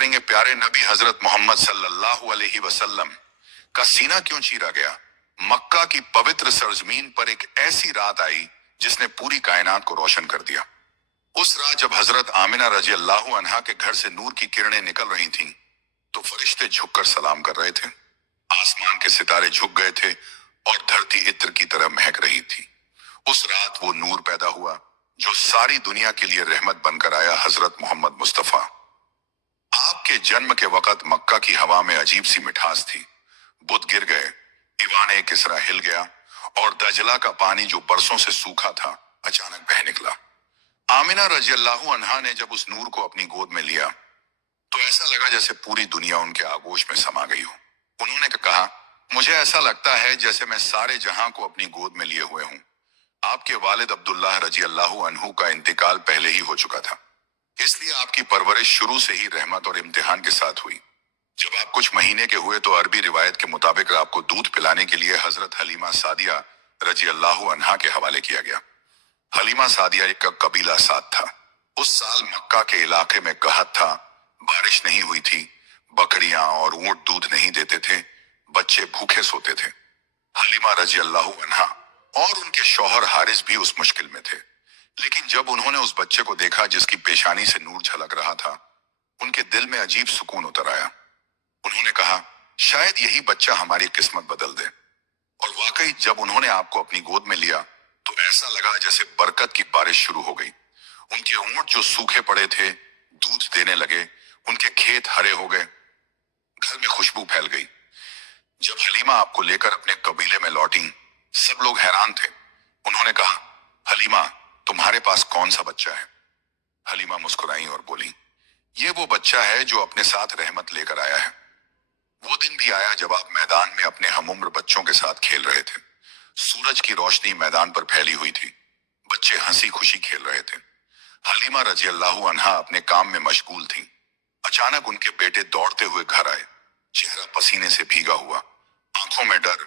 करेंगे प्यारे नबी हजरत मोहम्मद सल्लल्लाहु अलैहि वसल्लम का सीना क्यों चीरा गया। मक्का की पवित्र सरजमीन पर एक ऐसी रात आई जिसने पूरी कायनात को रोशन कर दिया। उस रात जब हजरत आमिना रजी अल्लाह अन्हा के घर से नूर की किरणें निकल रही थीं, तो फरिश्ते झुककर सलाम कर रहे थे, आसमान के सितारे झुक गए थे और धरती इत्र की तरह महक रही थी। उस रात वो नूर पैदा हुआ जो सारी दुनिया के लिए रहमत बनकर आया, हजरत मोहम्मद मुस्तफा। आपके जन्म के वक्त मक्का की हवा में अजीब सी मिठास थी। बुत गिर गए, ईवान किसरा हिल गया और दजला का पानी जो बरसों से सूखा था अचानक बह निकला। आमिना रजी अल्लाह अन्हा ने जब उस नूर को अपनी गोद में लिया तो ऐसा लगा जैसे पूरी दुनिया उनके आगोश में समा गई हो। उन्होंने कहा, मुझे ऐसा लगता है जैसे मैं सारे जहां को अपनी गोद में लिए हुए हूं। आपके वालिद अब्दुल्लाह रजी अल्लाह अन्हु का इंतकाल पहले ही हो चुका था, इसलिए आपकी परवरिश शुरू से ही रहमत और इम्तिहान के साथ हुई। जब आप कुछ महीने के हुए तो अरबी रिवायत के मुताबिक आपको दूध पिलाने के लिए हजरत हलीमा सादिया रजी अल्लाह अन्हा के हवाले किया गया। हलीमा सादिया का कबीला साद था। उस साल मक्का के इलाके में कहत था, बारिश नहीं हुई थी, बकरियां और ऊंट दूध नहीं देते थे, बच्चे भूखे सोते थे। हलीमा रजी अल्लाह अन्हा और उनके शौहर हारिस भी उस मुश्किल में थे, लेकिन जब उन्होंने उस बच्चे को देखा जिसकी पेशानी से नूर झलक रहा था, उनके दिल में अजीब सुकून उतर आया। उन्होंने कहा, शायद यही बच्चा हमारी किस्मत बदल दे। और वाकई जब उन्होंने आपको अपनी गोद में लिया तो ऐसा लगा जैसे बरकत की बारिश शुरू हो गई। उनके ऊंट जो सूखे पड़े थे दूध देने लगे, उनके खेत हरे हो गए, घर में खुशबू फैल गई। जब हलीमा आपको लेकर अपने कबीले में लौटी, सब लोग हैरान थे। उन्होंने कहा, हलीमा, तुम्हारे पास कौन सा बच्चा है? हलीमा मुस्कुराई और बोली, ये वो बच्चा है जो अपने साथ रहमत लेकर आया है। वो दिन भी आया जब आप मैदान में अपने हमउम्र बच्चों के साथ खेल रहे थे। सूरज की रोशनी मैदान पर फैली हुई थी, बच्चे हंसी खुशी खेल रहे थे। हलीमा रजी अल्लाह अन्हा अपने काम में मशगूल थी। अचानक उनके बेटे दौड़ते हुए घर आए, चेहरा पसीने से भीगा हुआ, आंखों में डर।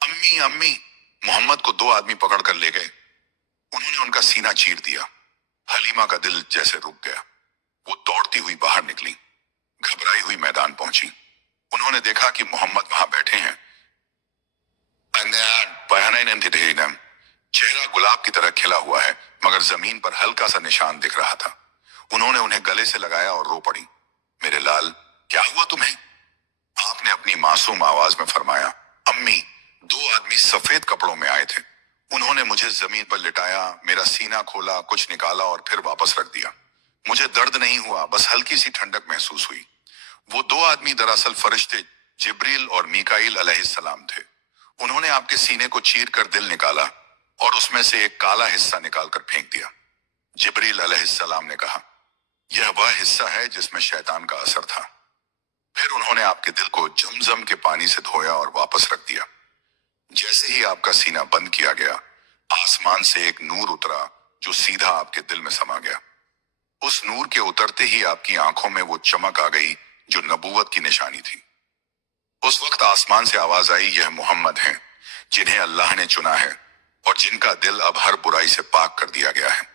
अम्मी अम्मी, मोहम्मद को दो आदमी पकड़कर ले गए। उन्होंने उनका सीना चीर दिया। हलीमा का दिल जैसे रुक गया। वो दौड़ती हुई बाहर निकली, घबराई हुई मैदान पहुंची। उन्होंने देखा कि मोहम्मद वहां बैठे हैं। चेहरा गुलाब की तरह खिला हुआ है, मगर जमीन पर हल्का सा निशान दिख रहा था। उन्होंने उन्हें गले से लगाया और रो पड़ी, मेरे लाल, क्या हुआ तुम्हें? आपने अपनी मासूम आवाज में फरमाया, अम्मी, दो आदमी सफेद कपड़ों में आए थे। उन्होंने मुझे जमीन पर लिटाया, मेरा सीना खोला, कुछ निकाला और फिर वापस रख दिया। मुझे दर्द नहीं हुआ, बस हल्की सी ठंडक महसूस हुई। वो दो आदमी दरअसल फरिश्ते जिब्रील और मीकाईल अलैहिस्सलाम थे। उन्होंने आपके सीने को चीर कर दिल निकाला और उसमें से एक काला हिस्सा निकालकर फेंक दिया। जिब्रील अलैहिस्सलाम ने कहा, यह वह हिस्सा है जिसमें शैतान का असर था। फिर उन्होंने आपके दिल को जमजम के पानी से धोया और वापस रख दिया। जैसे ही आपका सीना बंद किया गया, आसमान से एक नूर उतरा जो सीधा आपके दिल में समा गया। उस नूर के उतरते ही आपकी आंखों में वो चमक आ गई जो नबूवत की निशानी थी। उस वक्त आसमान से आवाज आई, यह मोहम्मद हैं जिन्हें अल्लाह ने चुना है और जिनका दिल अब हर बुराई से पाक कर दिया गया है।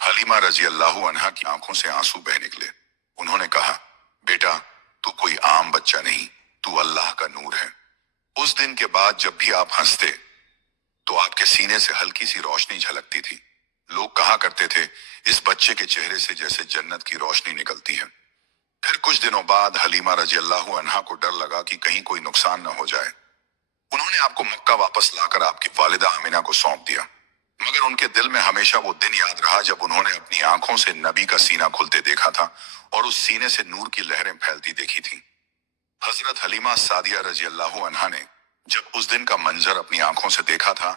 हलीमा रजी अल्लाह अन्हा की आंखों से आंसू बह निकले। उन्होंने कहा, बेटा, तू कोई आम बच्चा नहीं, तू अल्लाह का नूर है। उस दिन के बाद जब भी आप हंसते तो आपके सीने से हल्की सी रोशनी झलकती थी। लोग कहा करते थे, इस बच्चे के चेहरे से जैसे जन्नत की रोशनी निकलती है। फिर कुछ दिनों बाद हलीमा रजी अल्लाह अन्हा को डर लगा कि कहीं कोई नुकसान न हो जाए। उन्होंने आपको मक्का वापस लाकर आपकी वालिदा आमिना को सौंप दिया, मगर उनके दिल में हमेशा वो दिन याद रहा जब उन्होंने अपनी आंखों से नबी का सीना खुलते देखा था और उस सीने से नूर की लहरें फैलती देखी थी। हजरत हलीमा सादिया रजी अल्लाह अन्हा ने जब उस दिन का मंजर अपनी आंखों से देखा था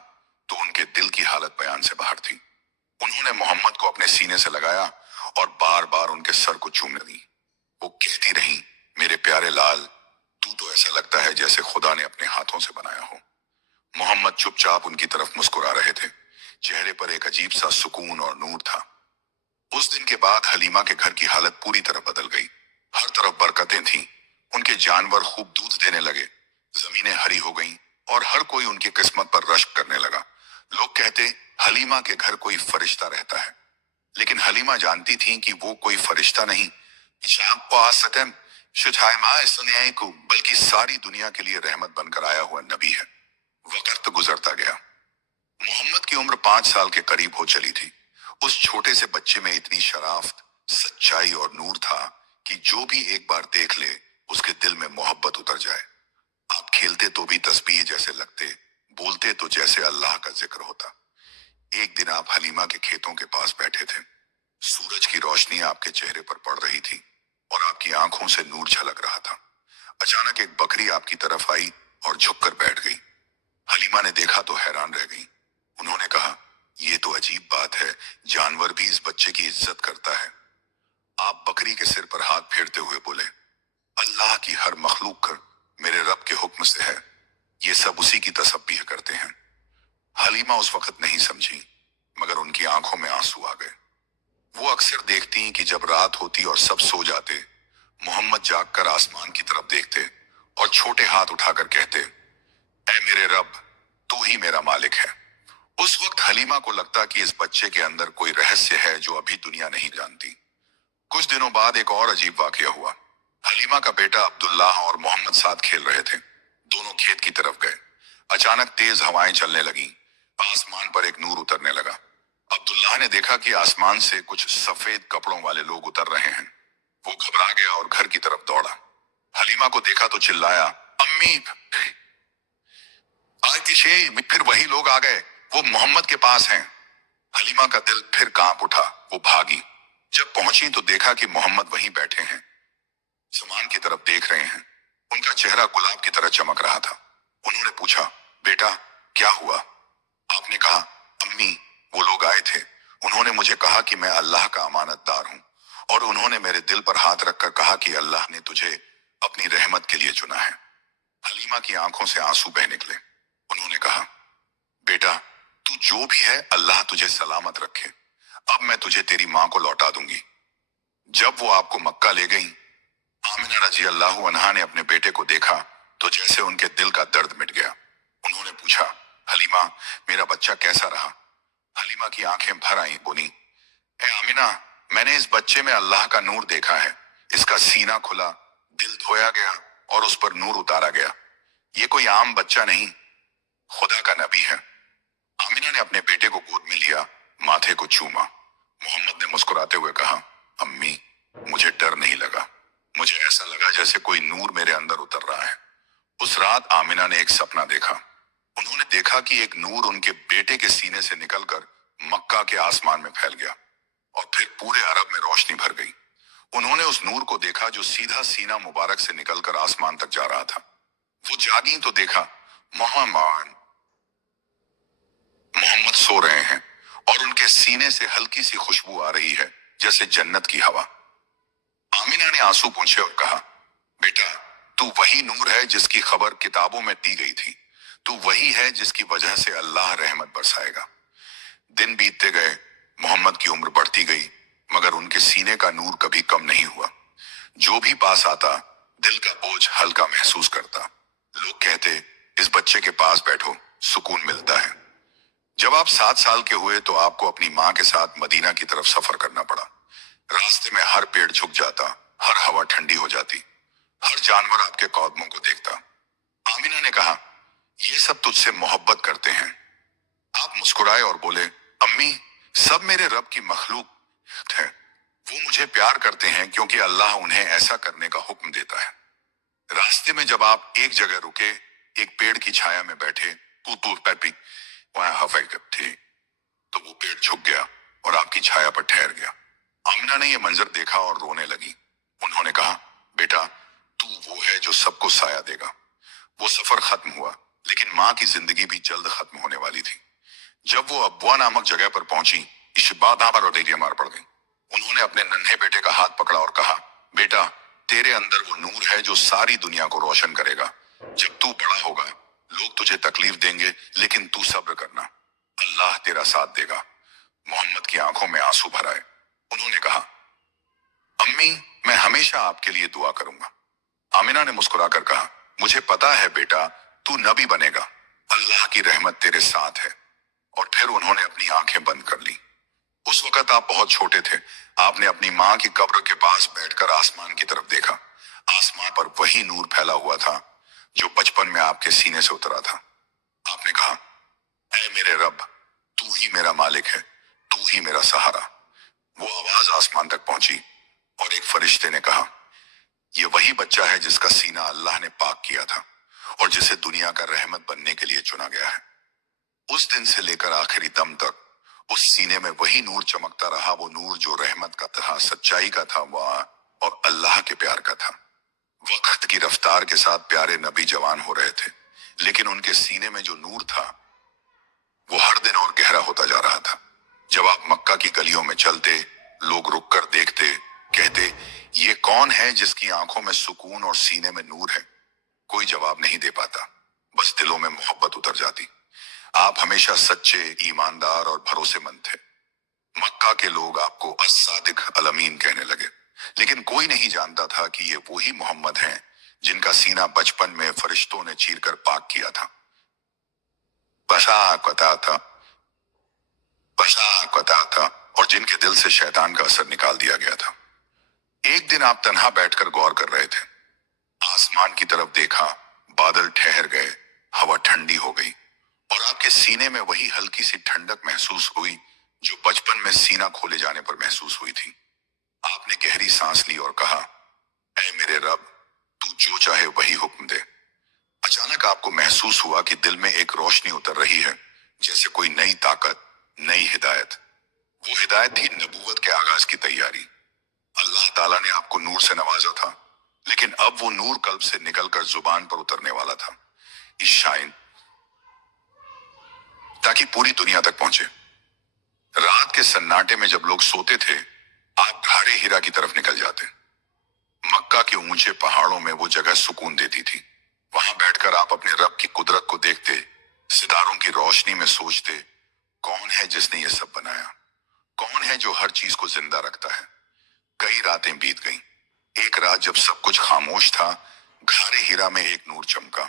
तो उनके दिल की हालत बयान से बाहर थी। उन्होंने मोहम्मद को अपने सीने से लगाया और बार बार उनके सर को चूमने दी। वो कहती रही, मेरे प्यारे लाल, तू तो ऐसा लगता है जैसे खुदा ने अपने हाथों से बनाया हो। मोहम्मद चुपचाप उनकी तरफ मुस्कुरा रहे थे, चेहरे पर एक अजीब सा सुकून और नूर था। उस दिन के बाद हलीमा के घर की हालत पूरी तरह बदल गई। हर तरफ बरकतें थीं, उनके जानवर खूब दूध देने लगे, जमीनें हरी हो गईं और हर कोई उनकी किस्मत पर रश्क करने लगा। लोग कहते, हलीमा के घर कोई फरिश्ता रहता है, लेकिन हलीमा जानती थी कि वो कोई फरिश्ता नहीं को बल्कि सारी दुनिया के लिए रहमत बनकर आया हुआ नबी है। वक्त गुजरता गया। मोहम्मद की उम्र 5 साल के करीब हो चली थी। उस छोटे से बच्चे में इतनी शराफत, सच्चाई और नूर था कि जो भी एक बार देख ले उसके दिल में मोहब्बत उतर जाए। आप खेलते तो भी तस्बीह जैसे लगते, बोलते तो जैसे अल्लाह का जिक्र होता। एक दिन आप हलीमा के खेतों के पास बैठे थे। सूरज की रोशनी आपके चेहरे पर पड़ रही थी और आपकी आंखों से नूर झलक रहा था। अचानक एक बकरी आपकी तरफ आई और झुककर बैठ गई। हलीमा ने देखा तो हैरान रह गई। उन्होंने कहा, यह तो अजीब बात है, जानवर भी इस बच्चे की इज्जत करता है। आप बकरी के सिर पर हाथ फेरते हुए बोले, अल्लाह की हर मखलूक कर मेरे रब के हुक्म से है। ये सब उसी की तसब्बीह करते हैं। हलीमा उस वक्त नहीं समझी, मगर उनकी आंखों में आंसू आ गए। वो अक्सर देखती कि जब रात होती और सब सो जाते, मोहम्मद जागकर आसमान की तरफ देखते और छोटे हाथ उठाकर कहते, ऐ मेरे रब, तू ही मेरा मालिक है। उस वक्त हलीमा को लगता कि इस बच्चे के अंदर कोई रहस्य है जो अभी दुनिया नहीं जानती। कुछ दिनों बाद एक और अजीब वाकया हुआ। हलीमा का बेटा अब्दुल्लाह और मोहम्मद साथ खेल रहे थे। दोनों खेत की तरफ गए। अचानक तेज हवाएं चलने लगी। आसमान पर एक नूर उतरने लगा। अब्दुल्लाह ने देखा कि आसमान से कुछ सफेद कपड़ों वाले लोग उतर रहे हैं। वो घबरा गया और घर की तरफ दौड़ा। हलीमा को देखा तो चिल्लाया, अम्मी, आयतिशे, फिर वही लोग आ गए, वो मोहम्मद के पास हैं। हलीमा का दिल फिर कांप उठा। वो भागी। जब पहुंची तो देखा कि मोहम्मद वहीं बैठे हैं, सामान की तरफ देख रहे हैं। उनका चेहरा गुलाब की तरह चमक रहा था। उन्होंने पूछा, बेटा क्या हुआ? आपने कहा, अम्मी, वो लोग आए थे। उन्होंने मुझे कहा कि मैं अल्लाह का अमानतदार हूं और उन्होंने मेरे दिल पर हाथ रखकर कहा कि अल्लाह ने तुझे अपनी रहमत के लिए चुना है। हलीमा की आंखों से आंसू बह निकले। उन्होंने कहा, बेटा, तू जो भी है, अल्लाह तुझे सलामत रखे। अब मैं तुझे तेरी माँ को लौटा दूंगी। जब वो आपको मक्का ले गई, आमिना रजी अल्लाह अन्हा ने अपने बेटे को देखा तो जैसे उनके दिल का दर्द मिट गया। उन्होंने पूछा, हलीमा, मेरा बच्चा कैसा रहा? हलीमा की आंखें भर आई। बोली, ए आमिना, मैंने इस बच्चे में अल्लाह का नूर देखा है। इसका सीना खुला, दिल धोया गया और उस पर नूर उतारा गया। ये कोई आम बच्चा नहीं, खुदा का नबी है। आमिना ने अपने बेटे को गोद में लिया, माथे को चूमा। मोहम्मद ने मुस्कुराते हुए कहा, अम्मी, मुझे डर नहीं लगा। मुझे ऐसा लगा जैसे कोई नूर मेरे अंदर उतर रहा है। उस रात आमिना ने एक सपना देखा। उन्होंने देखा कि एक नूर उनके बेटे के सीने से निकलकर मक्का के आसमान में फैल गया और फिर पूरे अरब में रोशनी भर गई। उन्होंने उस नूर को देखा जो सीधा सीना मुबारक से निकलकर आसमान तक जा रहा था। वो जागी तो देखा मोहम्मद सो रहे हैं और उनके सीने से हल्की सी खुशबू आ रही है जैसे जन्नत की हवा। आमिना ने आंसू पूछे और कहा, बेटा, तू वही नूर है जिसकी खबर किताबों में दी गई थी। तू वही है जिसकी वजह से अल्लाह रहमत बरसाएगा। दिन बीतते गए, मोहम्मद की उम्र बढ़ती गई, मगर उनके सीने का नूर कभी कम नहीं हुआ। जो भी पास आता, दिल का बोझ हल्का महसूस करता। लोग कहते, इस बच्चे के पास बैठो, सुकून मिलता है। जब आप 7 साल के हुए तो आपको अपनी माँ के साथ मदीना की तरफ सफर करना पड़ा। रास्ते में हर पेड़ झुक जाता, हर हवा ठंडी हो जाती, हर जानवर आपके कदमों को देखता। आमिना ने कहा, ये सब तुझसे मोहब्बत करते हैं। आप मुस्कुराए और बोले, अम्मी, सब मेरे रब की मखलूक है। वो मुझे प्यार करते हैं क्योंकि अल्लाह उन्हें ऐसा करने का हुक्म देता है। रास्ते में जब आप एक जगह रुके, एक पेड़ की छाया में बैठे, वहां हवा थी, तो वो पेड़ झुक गया और आपकी छाया पर ठहर गया। आमिना ने यह मंजर देखा और रोने लगी। उन्होंने कहा, बेटा, तू वो है जो सबको साया देगा। वो सफर खत्म हुआ, लेकिन माँ की जिंदगी भी जल्द खत्म होने वाली थी। जब वो अब्वा नामक जगह पर पहुंची, इशबादा पर और मार पड़ गई। उन्होंने अपने नन्हे बेटे का हाथ पकड़ा और कहा, बेटा, तेरे अंदर वो नूर है जो सारी दुनिया को रोशन करेगा। जब तू बड़ा होगा, लोग तुझे तकलीफ देंगे, लेकिन तू सब्र करना, अल्लाह तेरा साथ देगा। मोहम्मद की आंखों में आंसू भर आए। उन्होंने कहा, अम्मी, मैं हमेशा आपके लिए दुआ करूंगा। आमिना ने मुस्कुराकर कहा, मुझे पता है बेटा, तू नबी बनेगा। अल्लाह की रहमत तेरे साथ है। और फिर उन्होंने अपनी आंखें बंद कर ली। उस वक्त आप बहुत छोटे थे। आपने अपनी माँ की कब्र के पास बैठकर आसमान की तरफ देखा। आसमान पर वही नूर फैला हुआ था जो बचपन में आपके सीने से उतरा था। आपने कहा, ऐ मेरे रब, तू ही मेरा मालिक है, तू ही मेरा सहारा। वो आवाज आसमान तक पहुंची और एक फरिश्ते ने कहा, ये वही बच्चा है जिसका सीना अल्लाह ने पाक किया था और जिसे दुनिया का रहमत बनने के लिए चुना गया है। उस दिन से लेकर आखिरी दम तक उस सीने में वही नूर चमकता रहा, वो नूर जो रहमत का था, सच्चाई का था, वह और अल्लाह के प्यार का था। वक्त की रफ्तार के साथ प्यारे नबी जवान हो रहे थे, लेकिन उनके सीने में जो नूर था वो हर दिन और गहरा होता जा रहा था। जब आप मक्का की गलियों में चलते, लोग रुक कर देखते, कहते, ये कौन है जिसकी आंखों में सुकून और सीने में नूर है? कोई जवाब नहीं दे पाता, बस दिलों में मोहब्बत उतर जाती। आप हमेशा सच्चे, ईमानदार और भरोसेमंद थे। मक्का के लोग आपको अस-सादिक अल-अमीन कहने लगे, लेकिन कोई नहीं जानता था कि ये वही मोहम्मद हैं जिनका सीना बचपन में फरिश्तों ने चीरकर पाक किया था। बसा और जिनके दिल से शैतान का असर निकाल दिया गया था। एक दिन आप तन्हा बैठकर गौर कर रहे थे। आसमान की तरफ देखा, बादल ठहर गए, हवा ठंडी हो गई और आपके सीने में वही हल्की सी ठंडक महसूस हुई जो बचपन में सीना खोले जाने पर महसूस हुई थी। आपने गहरी सांस ली और कहा, ऐ मेरे रब, तू जो चाहे वही हुक्म दे। अचानक आपको महसूस हुआ कि दिल में एक रोशनी उतर रही है, जैसे कोई नई ताकत, नई हिदायत। वो हिदायत थी नबूवत के आगाज की तैयारी। अल्लाह ताला ने आपको नूर से नवाजा था, लेकिन अब वो नूर कल्ब से निकलकर जुबान पर उतरने वाला था, इस शाइन, ताकि पूरी दुनिया तक पहुंचे। रात के सन्नाटे में जब लोग सोते थे, आप घारे हीरा की तरफ निकल जाते। मक्का के ऊंचे पहाड़ों में वो जगह सुकून देती थी। वहां बैठकर आप अपने रब की कुदरत को देखते, सितारों की रोशनी में सोचते, कौन है जिसने ये सब बनाया? कौन है जो हर चीज को जिंदा रखता है? कई रातें बीत गईं। एक रात जब सब कुछ खामोश था, घारे हीरा में एक नूर चमका।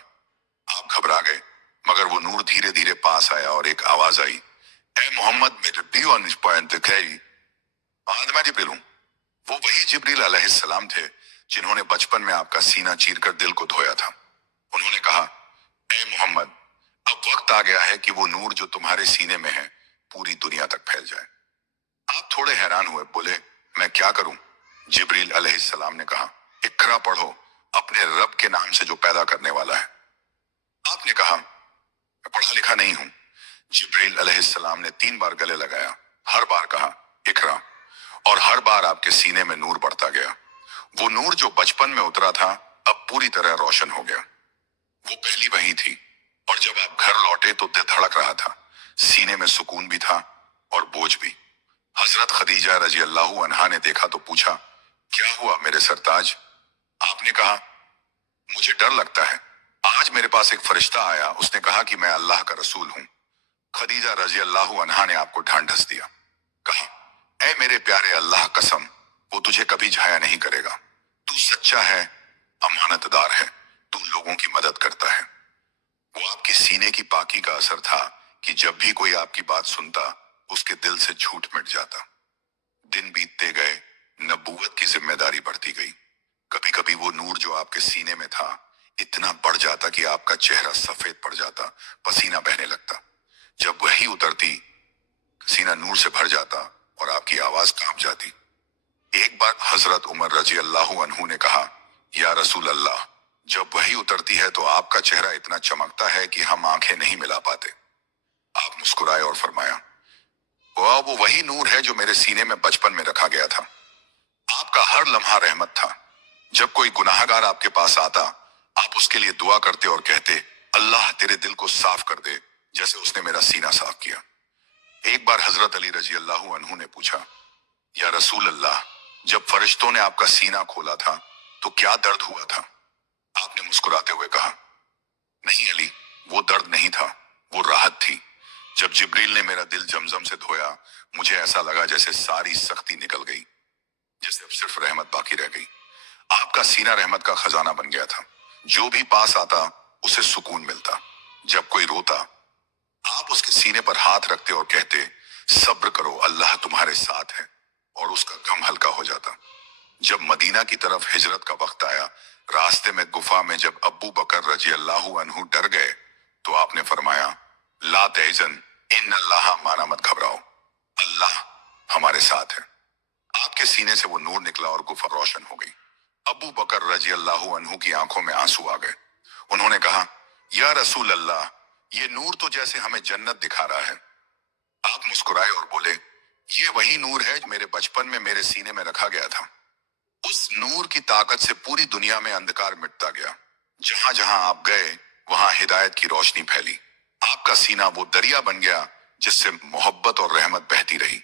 आप घबरा गए, मगर वो नूर धीरे धीरे पास आया और एक आवाज आई, ए मोहम्मद, मेरे पिलूं। वो वही जिब्रील अलैहिस्सलाम थे जिन्होंने बचपन में आपका सीना चीरकर दिल को धोया था। उन्होंने कहा, ए मोहम्मद, अब वक्त आ गया है कि वो नूर जो तुम्हारे सीने में है पूरी दुनिया तक फैल जाए। आप थोड़े हैरान हुए, बोले, मैं क्या करूं? जिब्रील अलैहिस्सलाम ने कहा, इकरा पढ़ो, अपने रब के नाम से जो पैदा करने वाला है। आपने कहा, मैं पढ़ा लिखा नहीं हूं। जिब्रील अलैहिस्सलाम ने 3 बार गले लगाया, हर बार कहा, इकरा, और हर बार आपके सीने में नूर बढ़ता गया। वो नूर जो बचपन में उतरा था, अब पूरी तरह रोशन हो गया। वो पहली वही थी, और जब आप घर लौटे तो दिल धड़क रहा था, सीने में सुकून भी था और बोझ भी। हजरत खदीजा रजी अल्लाह अन्हा ने देखा तो पूछा, क्या हुआ मेरे सरताज? आपने कहा, मुझे डर लगता है। आज मेरे पास एक फरिश्ता आया, उसने कहा कि मैं अल्लाह का रसूल हूं। खदीजा रजी अल्लाह अन्हा ने आपको ढांढस दिया, कहा, ऐ मेरे प्यारे, अल्लाह कसम, वो तुझे कभी झाया नहीं करेगा। तू सच्चा है, अमानतदार है, तू लोगों की मदद करता है। वो आपके सीने की पाकी का असर था कि जब भी कोई आपकी बात सुनता, उसके दिल से झूठ मिट जाता। दिन बीतते गए, नबूवत की जिम्मेदारी बढ़ती गई। कभी कभी वो नूर जो आपके सीने में था इतना बढ़ जाता कि आपका चेहरा सफेद पड़ जाता, पसीना बहने लगता। जब वही उतरती, सीना नूर से भर जाता और आपकी आवाज कांप जाती। एक बार हजरत उमर रजी अल्लाह अन्हु ने कहा, या रसूल अल्लाह, जब वही उतरती है तो आपका चेहरा इतना चमकता है कि हम आंखें नहीं मिला पाते। आप मुस्कुराए और फरमाया, वो वही नूर है जो मेरे सीने में बचपन में रखा गया था। आपका हर लम्हा रहमत था। जब कोई गुनाहगार आपके पास आता, आप उसके लिए दुआ करते और कहते, अल्लाह तेरे दिल को साफ कर दे, जैसे उसने मेरा सीना साफ किया। एक बार हजरत अली रजी अल्लाह अन्हु ने पूछा, या रसूल अल्लाह, जब फरिश्तों ने आपका सीना खोला था तो क्या दर्द हुआ था? आपने मुस्कुराते हुए कहा, नहीं अली, वो दर्द नहीं था, वो राहत थी। जब जिब्रील ने मेरा दिल जमजम से धोया, मुझे ऐसा लगा जैसे सारी सख्ती निकल गई, जैसे अब सिर्फ रहमत बाकी रह गई। आपका सीना रहमत का खजाना बन गया था। जो भी पास आता उसे सुकून मिलता। जब कोई रोता, आप उसके सीने पर हाथ रखते और कहते, सब्र करो, अल्लाह तुम्हारे साथ है, और उसका गम हल्का हो जाता। जब मदीना की तरफ हिजरत का वक्त आया, रास्ते में गुफा में जब अब्बू बकर रजी अल्लाहु अन्हु डर गए, तो आपने फरमाया, ला तहजन इन अल्लाह माना, मत घबराओ, अल्लाह हमारे साथ है। आपके सीने से वो नूर निकला और गुफा रोशन हो गई। अबू बकर रजी अल्लाहु अन्हु की आंखों में आंसू आ गए। उन्होंने कहा, या रसूल अल्लाह, ये नूर तो जैसे हमें जन्नत दिखा रहा है। आप मुस्कुराए और बोले, ये वही नूर है जो मेरे बचपन में मेरे सीने में रखा गया था। उस नूर की ताकत से पूरी दुनिया में अंधकार मिटता गया। जहां जहां आप गए, वहां हिदायत की रोशनी फैली। आपका सीना वो दरिया बन गया जिससे मोहब्बत और रहमत बहती रही।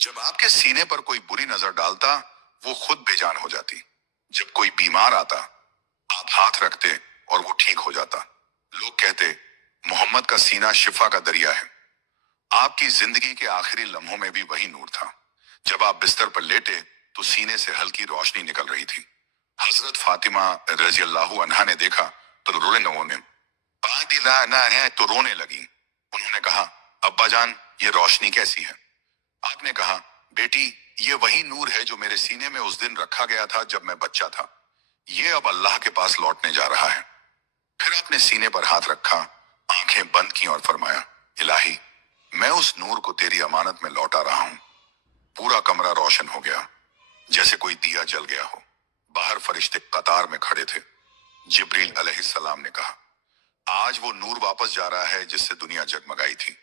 जब आपके सीने पर कोई बुरी नजर डालता, वो खुद बेजान हो जाती। जब कोई बीमार आता, आप हाथ रखते और वो ठीक हो जाता। लोग कहते, मोहम्मद का सीना शिफा का दरिया है। आपकी जिंदगी के आखिरी लम्हों में भी वही नूर था। जब आप बिस्तर पर लेटे, तो सीने से हल्की रोशनी निकल रही थी। हजरत फातिमा रजी अल्लाहु अन्हा ने देखा तो रोने दिला ना है तो रोने लगी। उन्होंने कहा, अब्बा जान, ये रोशनी कैसी है? आपने कहा, बेटी, ये वही नूर है जो मेरे सीने में उस दिन रखा गया था जब मैं बच्चा था। ये अब अल्लाह के पास लौटने जा रहा है। फिर आपने सीने पर हाथ रखा, आंखें बंद की और फरमाया, इलाही, मैं उस नूर को तेरी अमानत में लौटा रहा हूं। पूरा कमरा रोशन हो गया, जैसे कोई दिया जल गया हो। बाहर फरिश्ते कतार में खड़े थे। जिब्रील अलैहिस्सलाम ने कहा, आज वो नूर वापस जा रहा है जिससे दुनिया जगमगाई थी।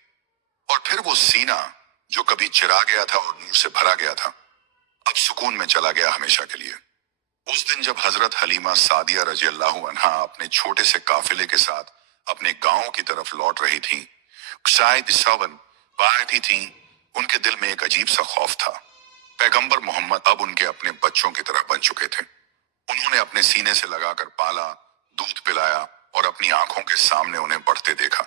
और फिर वो सीना जो कभी चिरा गया था और नूर से भरा गया था, अब सुकून में चला गया हमेशा के लिए। उस दिन जब हजरत हलीमा सादिया रजी अल्लाहु अन्हा अपने छोटे से काफिले के साथ अपने गांव की तरफ लौट रही थी, शायद सावन बैठी थी, उनके दिल में एक अजीब सा खौफ था। पैगंबर मोहम्मद अब उनके अपने बच्चों की तरह बन चुके थे। उन्होंने अपने सीने से लगाकर पाला, दूध पिलाया और अपनी आंखों के सामने उन्हें बढ़ते देखा।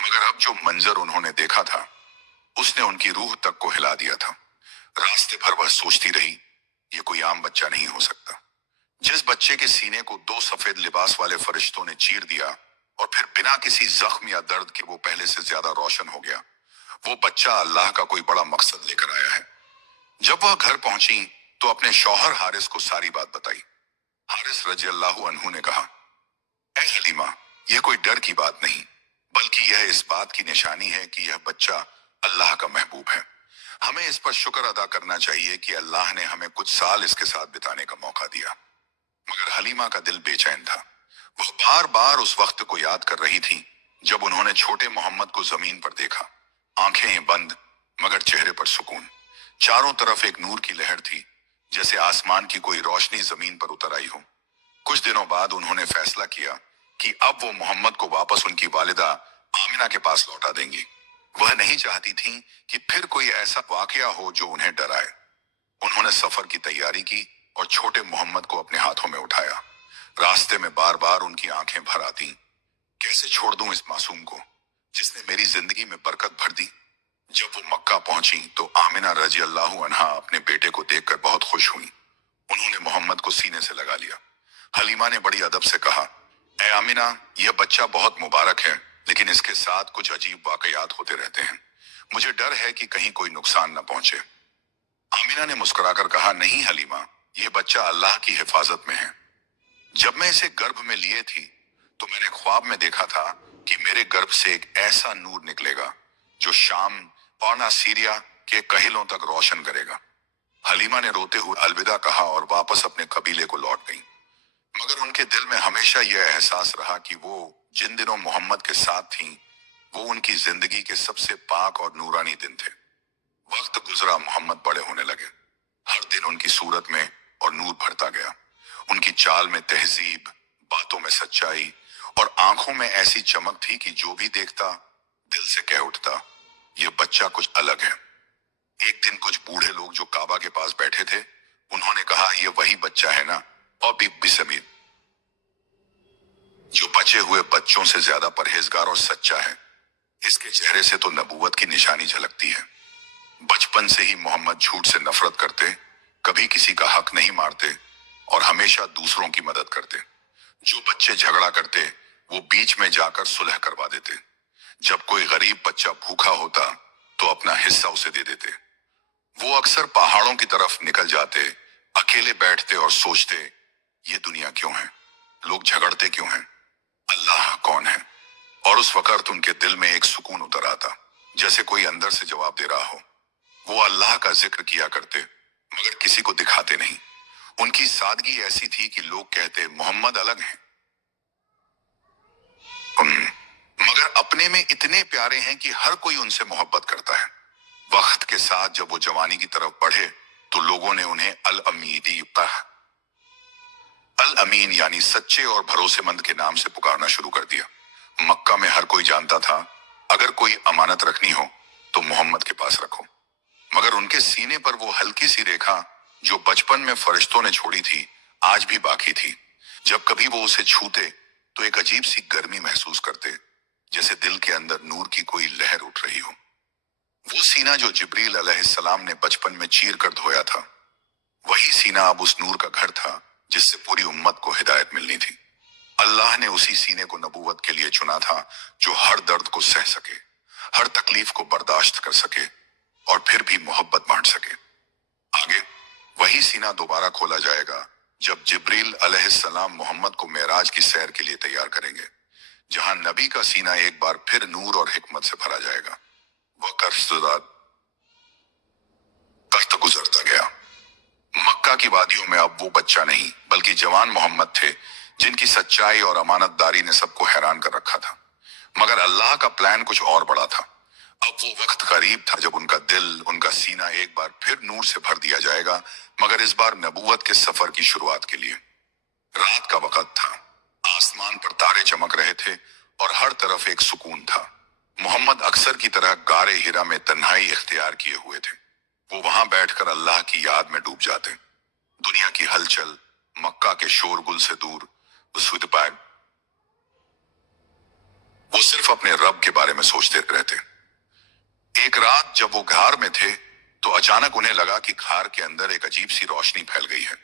मगर अब जो मंजर उन्होंने देखा था, उसने उनकी रूह तक को हिला दिया था। रास्ते भर वह सोचती रही, ये कोई आम बच्चा नहीं हो सकता। जिस बच्चे के सीने को दो सफेद लिबास वाले फरिश्तों ने चीर दिया और फिर बिना किसी जख्म या दर्द के वो पहले से ज्यादा रोशन हो गया, वो बच्चा अल्लाह का कोई बड़ा मकसद लेकर आया है। जब वह घर पहुंची तो अपने शौहर हारिस को सारी बात बताई। हारिस रजी अल्लाहु अन्हु ने कहा, ऐ हलीमा, यह कोई डर की बात नहीं, बल्कि यह इस बात की निशानी है कि यह बच्चा अल्लाह का महबूब है। हमें इस पर शुक्र अदा करना चाहिए कि अल्लाह ने हमें कुछ साल इसके साथ बिताने का मौका दिया। मगर हलीमा का दिल बेचैन था। वह बार बार उस वक्त को याद कर रही थी जब उन्होंने छोटे मोहम्मद को जमीन पर देखा, आंखें बंद मगर चेहरे पर सुकून। चारों तरफ एक नूर की लहर थी, जैसे आसमान की कोई रोशनी जमीन पर उतर आई हो। कुछ दिनों बाद उन्होंने फैसला किया कि अब वो मोहम्मद को वापस उनकी वालिदा आमिना के पास लौटा देंगी। वह नहीं चाहती थी कि फिर कोई ऐसा वाकया हो जो उन्हें डराए। उन्होंने सफर की तैयारी की और छोटे मोहम्मद को अपने हाथों में उठाया। रास्ते में बार बार उनकी आंखें भर आती। कैसे छोड़ दूं इस मासूम को जिसने मेरी जिंदगी में बरकत भर दी। जब वो मक्का पहुंची तो आमिना रजी अल्लाहु अन्हा अपने बेटे को देखकर बहुत खुश हुई। उन्होंने मोहम्मद को सीने से लगा लिया। हलीमा ने बड़ी अदब से कहा, ए आमिना, यह बच्चा बहुत मुबारक है, लेकिन इसके साथ कुछ अजीब वाकयात होते रहते हैं। मुझे डर है कि कहीं कोई नुकसान न पहुंचे। आमिना ने मुस्कुराकर कहा, नहीं हलीमा, यह बच्चा अल्लाह की हिफाजत में है। जब मैं इसे गर्भ में लिए थी तो मैंने ख्वाब में देखा था कि मेरे गर्भ से एक ऐसा नूर निकलेगा जो शाम और सीरिया के कहिलों तक रोशन करेगा। हलीमा ने रोते हुए अलविदा कहा और वापस अपने कबीले को लौट गई। मगर उनके दिल में हमेशा यह एहसास रहा कि वो जिन दिनों मोहम्मद के साथ थीं, वो उनकी जिंदगी के सबसे पाक और नूरानी दिन थे। वक्त गुजरा, मोहम्मद बड़े होने लगे। हर दिन उनकी सूरत में और नूर भरता गया। उनकी चाल में तहजीब, बातों में सच्चाई और आंखों में ऐसी चमक थी कि जो भी देखता दिल से कह उठता, ये बच्चा कुछ अलग है। एक दिन कुछ बूढ़े लोग जो काबा के पास बैठे थे, उन्होंने कहा, ये वही बच्चा है ना, और बीबी समीर, जो बचे हुए बच्चों से ज्यादा परहेजगार और सच्चा है। इसके चेहरे से तो नबूवत की निशानी झलकती है। बचपन से ही मोहम्मद झूठ से नफरत करते, कभी किसी का हक नहीं मारते और हमेशा दूसरों की मदद करते। जो बच्चे झगड़ा करते, वो बीच में जाकर सुलह करवा देते। जब कोई गरीब बच्चा भूखा होता तो अपना हिस्सा उसे दे देते। वो अक्सर पहाड़ों की तरफ निकल जाते, अकेले बैठते और सोचते, ये दुनिया क्यों है, लोग झगड़ते क्यों हैं, अल्लाह कौन है। और उस वक्त उनके दिल में एक सुकून उतर आता, जैसे कोई अंदर से जवाब दे रहा हो। वो अल्लाह का जिक्र किया करते, मगर किसी को दिखाते नहीं। उनकी सादगी ऐसी थी कि लोग कहते मोहम्मद अलग हैं, मगर अपने में इतने प्यारे हैं कि हर कोई उनसे मोहब्बत करता है। वक्त के साथ जब वो जवानी की तरफ बढ़े तो लोगों ने उन्हें अल अमीन यानी सच्चे और भरोसेमंद के नाम से पुकारना शुरू कर दिया। मक्का में हर कोई जानता था, अगर कोई अमानत रखनी हो तो मोहम्मद के पास रखो। मगर उनके सीने पर वो हल्की सी रेखा जो बचपन में फरिश्तों ने छोड़ी थी, आज भी बाकी थी। जब कभी वो उसे छूते तो एक अजीब सी गर्मी महसूस करते, जैसे दिल के अंदर नूर की कोई लहर उठ रही हो। वो सीना जो जिब्रील अलैहिस्सलाम ने बचपन में चीर कर धोया था, वही सीना अब उस नूर का घर था जिससे पूरी उम्मत को हिदायत मिलनी थी। अल्लाह ने उसी सीने को नबूवत के लिए चुना था, जो हर दर्द को सह सके, हर तकलीफ को बर्दाश्त कर सके और फिर भी मोहब्बत बांट सके। आगे वही सीना दोबारा खोला जाएगा जब जिब्रील अलैहिस्सलाम मोहम्मद को मेराज की सैर के लिए तैयार करेंगे, जहां नबी का सीना एक बार फिर नूर और हिकमत से भरा जाएगा। वह कर्ज गुजरता गया। मक्का की वादियों में अब वो बच्चा नहीं बल्कि जवान मोहम्मद थे, जिनकी सच्चाई और अमानतदारी ने सबको हैरान कर रखा था। मगर अल्लाह का प्लान कुछ और बड़ा था। अब वो वक्त करीब था जब उनका दिल, उनका सीना एक बार फिर नूर से भर दिया जाएगा, मगर इस बार नबूवत के सफर की शुरुआत के लिए। रात का वक्त था, आसमान पर तारे चमक रहे थे और हर तरफ एक सुकून था। मोहम्मद अक्सर की तरह गारे हिरा में तन्हाई इख्तियार किए हुए थे। वो वहां बैठकर अल्लाह की याद में डूब जाते। दुनिया की हलचल, मक्का के शोरगुल से दूर वो सिर्फ अपने रब के बारे में सोचते रहते। एक रात जब वो घार में थे तो अचानक उन्हें लगा कि घार के अंदर एक अजीब सी रोशनी फैल गई है।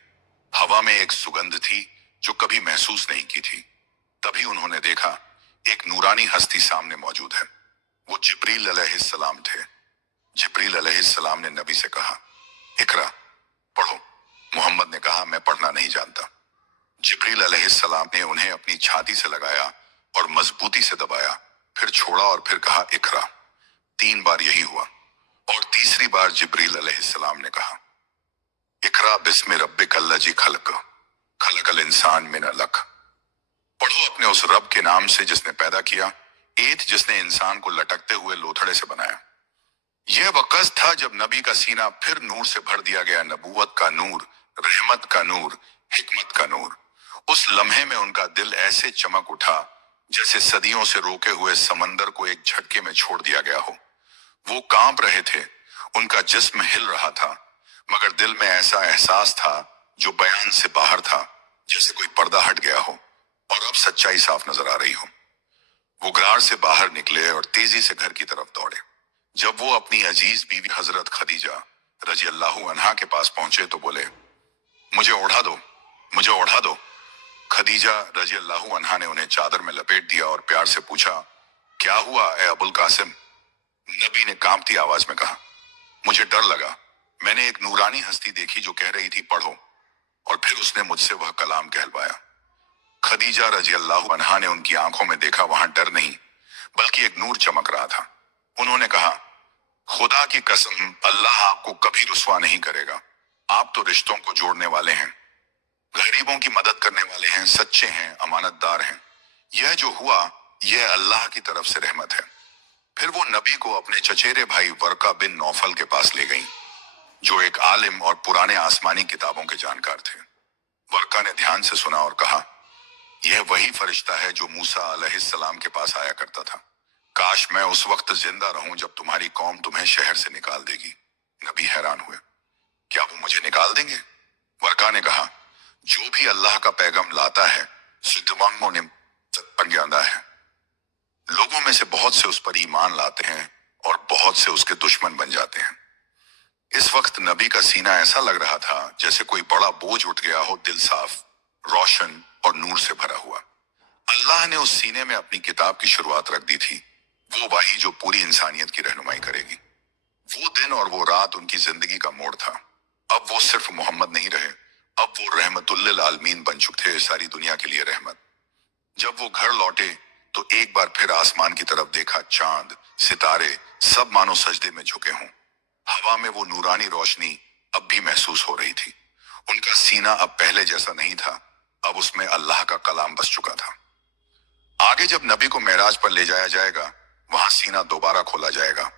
हवा में एक सुगंध थी जो कभी महसूस नहीं की थी। तभी उन्होंने देखा, एक नूरानी हस्ती सामने मौजूद है। वो जिब्रील अलैहिस्सलाम थे। जिब्रील अलैहिस्सलाम ने नबी से कहा, इकरा, पढ़ो। मोहम्मद ने कहा, मैं पढ़ना नहीं जानता। जिब्रील अलैहिस्सलाम ने उन्हें अपनी छाती से लगाया और मजबूती से दबाया, फिर छोड़ा और फिर कहा, इकरा। 3 बार यही हुआ और तीसरी बार जिब्रील अलैहिस्सलाम ने कहा, इकरा बिस्मि रब्बिकल्लज़ी खलक, खलकल इंसान मिन अलक। पढ़ो अपने उस रब के नाम से जिसने पैदा किया, एत जिसने इंसान को लटकते हुए लोथड़े से बनाया। यह वक़्त था जब नबी का सीना फिर नूर से भर दिया गया, नबूवत का नूर, रहमत का नूर, हिकमत का नूर। उस लम्हे में उनका दिल ऐसे चमक उठा जैसे सदियों से रोके हुए समंदर को एक झटके में छोड़ दिया गया हो। वो कांप रहे थे, उनका जिस्म हिल रहा था, मगर दिल में ऐसा एहसास था जो बयान से बाहर था, जैसे कोई पर्दा हट गया हो और अब सच्चाई साफ नजर आ रही हो। वो गार से बाहर निकले और तेजी से घर की तरफ दौड़े। जब वो अपनी अजीज बीवी हजरत खदीजा रजी अल्लाह अन्हा के पास पहुंचे तो बोले, मुझे ओढ़ा दो, मुझे ओढ़ा दो। खदीजा रजी अल्लाह अन्हा ने उन्हें चादर में लपेट दिया और प्यार से पूछा, क्या हुआ ए अबुल कासिम? नबी ने कांपती आवाज में कहा, मुझे डर लगा। मैंने एक नूरानी हस्ती देखी जो कह रही थी पढ़ो, और फिर उसने मुझसे वह कलाम कहलवाया। खदीजा रजी अल्लाह अन्हा ने उनकी आंखों में देखा, वहां डर नहीं बल्कि एक नूर चमक रहा था। उन्होंने कहा, खुदा की कसम, अल्लाह आपको कभी रुस्वा नहीं करेगा। आप तो रिश्तों को जोड़ने वाले हैं, गरीबों की मदद करने वाले हैं, सच्चे हैं, अमानतदार हैं। यह जो हुआ, यह अल्लाह की तरफ से रहमत है। फिर वो नबी को अपने चचेरे भाई वर्का बिन नौफल के पास ले गईं, जो एक आलिम और पुराने आसमानी किताबों के जानकार थे। वर्का ने ध्यान से सुना और कहा, यह वही फरिश्ता है जो मूसा अलैहिस्सलाम के पास आया करता था। काश मैं उस वक्त जिंदा रहूं जब तुम्हारी कौम तुम्हें शहर से निकाल देगी। नबी हैरान हुए, क्या वो मुझे निकाल देंगे? वर्का ने कहा, जो भी अल्लाह का पैगाम लाता है, सिद्धवांगों ने बन जाता है। लोगों में से बहुत से उस पर ईमान लाते हैं और बहुत से उसके दुश्मन बन जाते हैं। इस वक्त नबी का सीना ऐसा लग रहा था जैसे कोई बड़ा बोझ उठ गया हो, दिल साफ, रोशन और नूर से भरा हुआ। अल्लाह ने उस सीने में अपनी किताब की शुरुआत रख दी थी, वो वही जो पूरी इंसानियत की रहनुमाई करेगी। वो दिन और वो रात उनकी जिंदगी का मोड़ था। अब वो सिर्फ मोहम्मद नहीं रहे, अब वो रहमतुल्लिल आलमीन बन चुके थे, सारी दुनिया के लिए रहमत। जब वो घर लौटे तो एक बार फिर आसमान की तरफ देखा, चांद सितारे सब मानो सजदे में झुके हों। हवा में वो नूरानी रोशनी अब भी महसूस हो रही थी। उनका सीना अब पहले जैसा नहीं था, अब उसमें अल्लाह का कलाम बस चुका था। आगे जब नबी को मेराज पर ले जाया जाएगा, वहां सीना दोबारा खोला जाएगा।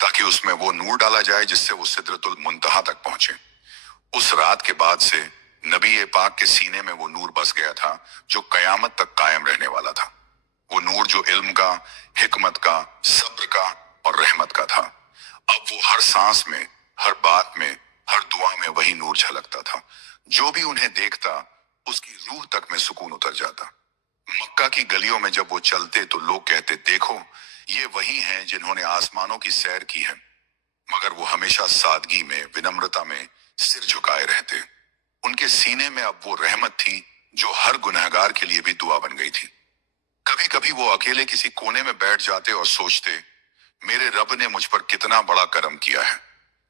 ताकि उसमें वो नूर डाला जाए जिससे वो सिदरतुल मुंतहा तक पहुंचे। उस रात के बाद से नबी पाक के सीने में वो नूर बस गया था जो कयामत तक कायम रहने वाला था। वो नूर जो इल्म का, हिकमत का, सब्र का और रहमत का था। अब वो हर सांस में, हर बात में, हर दुआ में वही नूर झलकता था। जो भी उन्हें देखता उसकी रूह तक में सुकून उतर जाता। मक्का की गलियों में जब वो चलते तो लोग कहते, देखो ये वही हैं जिन्होंने आसमानों की सैर की है। मगर वो हमेशा सादगी में, विनम्रता में सिर झुकाए रहते। उनके सीने में अब वो रहमत थी जो हर गुनहगार के लिए भी दुआ बन गई थी। कभी कभी वो अकेले किसी कोने में बैठ जाते और सोचते, मेरे रब ने मुझ पर कितना बड़ा करम किया है।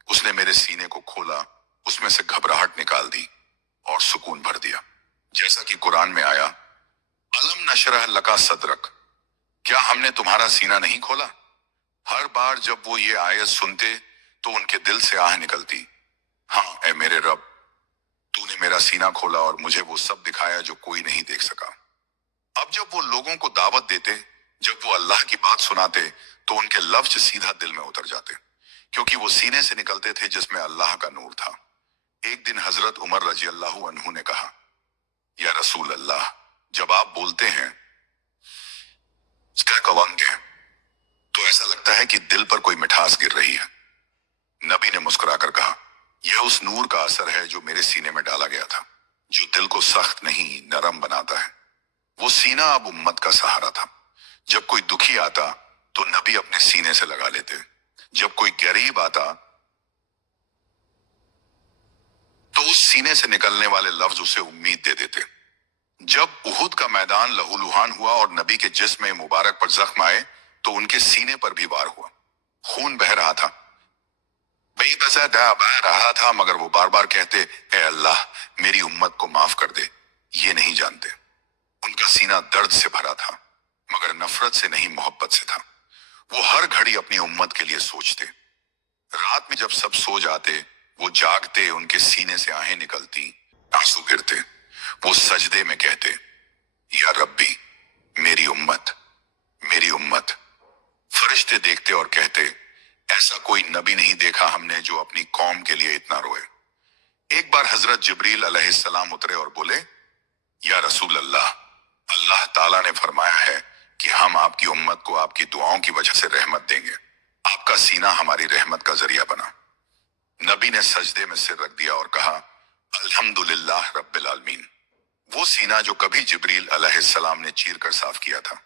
उसने मेरे सीने को खोला, उसमें से घबराहट निकाल दी और सुकून भर दिया। जैसा कि कुरान में आया, अलम नशरह लका सदरक, क्या हमने तुम्हारा सीना नहीं खोला। हर बार जब वो ये आयत सुनते तो उनके दिल से आह निकलती, हाँ ए मेरे रब, तूने मेरा सीना खोला और मुझे वो सब दिखाया जो कोई नहीं देख सका। अब जब वो लोगों को दावत देते, जब वो अल्लाह की बात सुनाते, तो उनके लफ्ज सीधा दिल में उतर जाते, क्योंकि वो सीने से निकलते थे जिसमें अल्लाह का नूर था। एक दिन हजरत उमर रजी अल्लाह अन्हु ने कहा, या रसूल अल्लाह, जब आप बोलते हैं इसका कवंग है तो ऐसा लगता है कि दिल पर कोई मिठास गिर रही है। नबी ने मुस्कुराकर कहा, यह उस नूर का असर है जो मेरे सीने में डाला गया था, जो दिल को सख्त नहीं नरम बनाता है। वो सीना अब उम्मत का सहारा था। जब कोई दुखी आता तो नबी अपने सीने से लगा लेते, जब कोई गरीब आता तो उस सीने से निकलने वाले लफ्ज उसे उम्मीद दे देते। जब उहुद का मैदान लहूलुहान हुआ और नबी के जिस्म मुबारक पर जख्म आए तो उनके सीने पर भी वार हुआ। खून बह रहा था, बह रहा था, मगर वो बार बार कहते, ए अल्लाह मेरी उम्मत को माफ कर दे। ये नहीं जानते उनका सीना दर्द से भरा था, मगर नफरत से नहीं, मोहब्बत से था। वो हर घड़ी अपनी उम्मत के लिए सोचते। रात में जब सब सो जाते, वो जागते, उनके सीने से आहें निकलती, आंसू गिरते। वो सजदे में कहते, या रब्बी मेरी उम्मत, मेरी उम्मत। फरिश्ते देखते और कहते, ऐसा कोई नबी नहीं देखा हमने जो अपनी कौम के लिए इतना रोए। एक बार हजरत जिब्रील अलैहिस्सलाम उतरे और बोले, या रसूल अल्लाह, अल्लाह ताला ने फरमाया है कि हम आपकी उम्मत को आपकी दुआओं की वजह से रहमत देंगे। आपका सीना हमारी रहमत का जरिया बना। नबी ने सजदे में सिर रख दिया और कहा, अल्हम्दुलिल्लाह रब्बिल आलमीन। वो सीना जो कभी जिब्रील अलैहिस्सलाम ने चीर कर साफ किया था,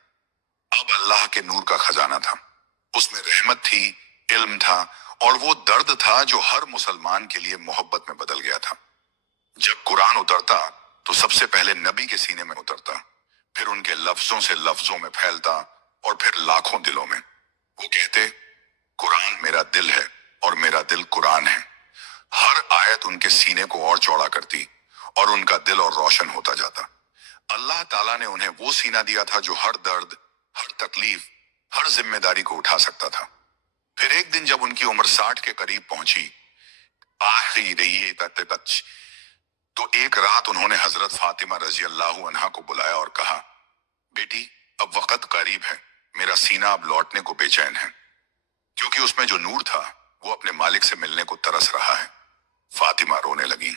अब अल्लाह के नूर का खजाना था। उसमें रहमत थी, इल्म था और वो दर्द था जो हर मुसलमान के लिए मोहब्बत में बदल गया था। जब कुरान उतरता तो सबसे पहले नबी के सीने में उतरता, फिर उनके लफ्जों से लफ्जों में फैलता और फिर लाखों दिलों में। वो कहते, कुरान मेरा दिल है और मेरा दिल कुरान है। हर आयत उनके सीने को और चौड़ा करती और उनका दिल और रोशन होता जाता। अल्लाह ताला ने उन्हें वो सीना दिया था जो हर दर्द, हर तकलीफ, हर जिम्मेदारी को उठा सकता था। फिर एक दिन जब उनकी उम्र 60 के करीब पहुंची, आखिरी तो एक रात उन्होंने हजरत फातिमा रजी अल्लाह अन्हा को बुलाया और कहा, बेटी अब वक्त करीब है, मेरा सीना अब लौटने को बेचैन है, क्योंकि उसमें जो नूर था वो अपने मालिक से मिलने को तरस रहा है। फातिमा रोने लगी,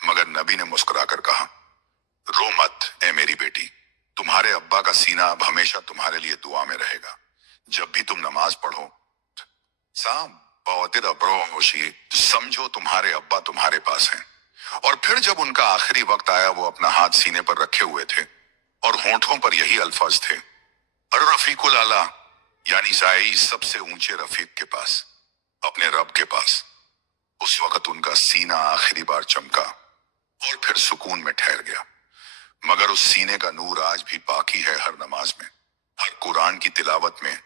मगर नबी ने मुस्कुराकर कहा, रो मत ए मेरी बेटी, तुम्हारे अब्बा का सीना अब हमेशा तुम्हारे लिए दुआ में रहेगा। जब भी तुम नमाज पढ़ो तो समझो तुम्हारे अब्बा तुम्हारे पास हैं। और फिर जब उनका आखिरी वक्त आया, वो अपना हाथ सीने पर रखे हुए थे और होंठों पर यही अल्फाज थे, अर रफीकुल आला, यानी साई सबसे ऊंचे रफीक के पास, अपने रब के पास। उस वक्त उनका सीना आखिरी बार चमका और फिर सुकून में ठहर गया। मगर उस सीने का नूर आज भी बाकी है, हर नमाज में, हर कुरान की तिलावत में,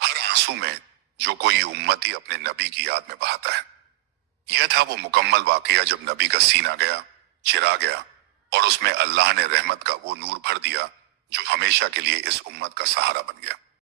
ہر آنسو میں جو کوئی امتی اپنے نبی کی یاد میں بہاتا ہے۔ یہ تھا وہ مکمل واقعہ جب نبی کا سینہ گیا، چرا گیا، اور اس میں اللہ نے رحمت کا وہ نور بھر دیا جو ہمیشہ کے لیے اس امت کا سہارا بن گیا۔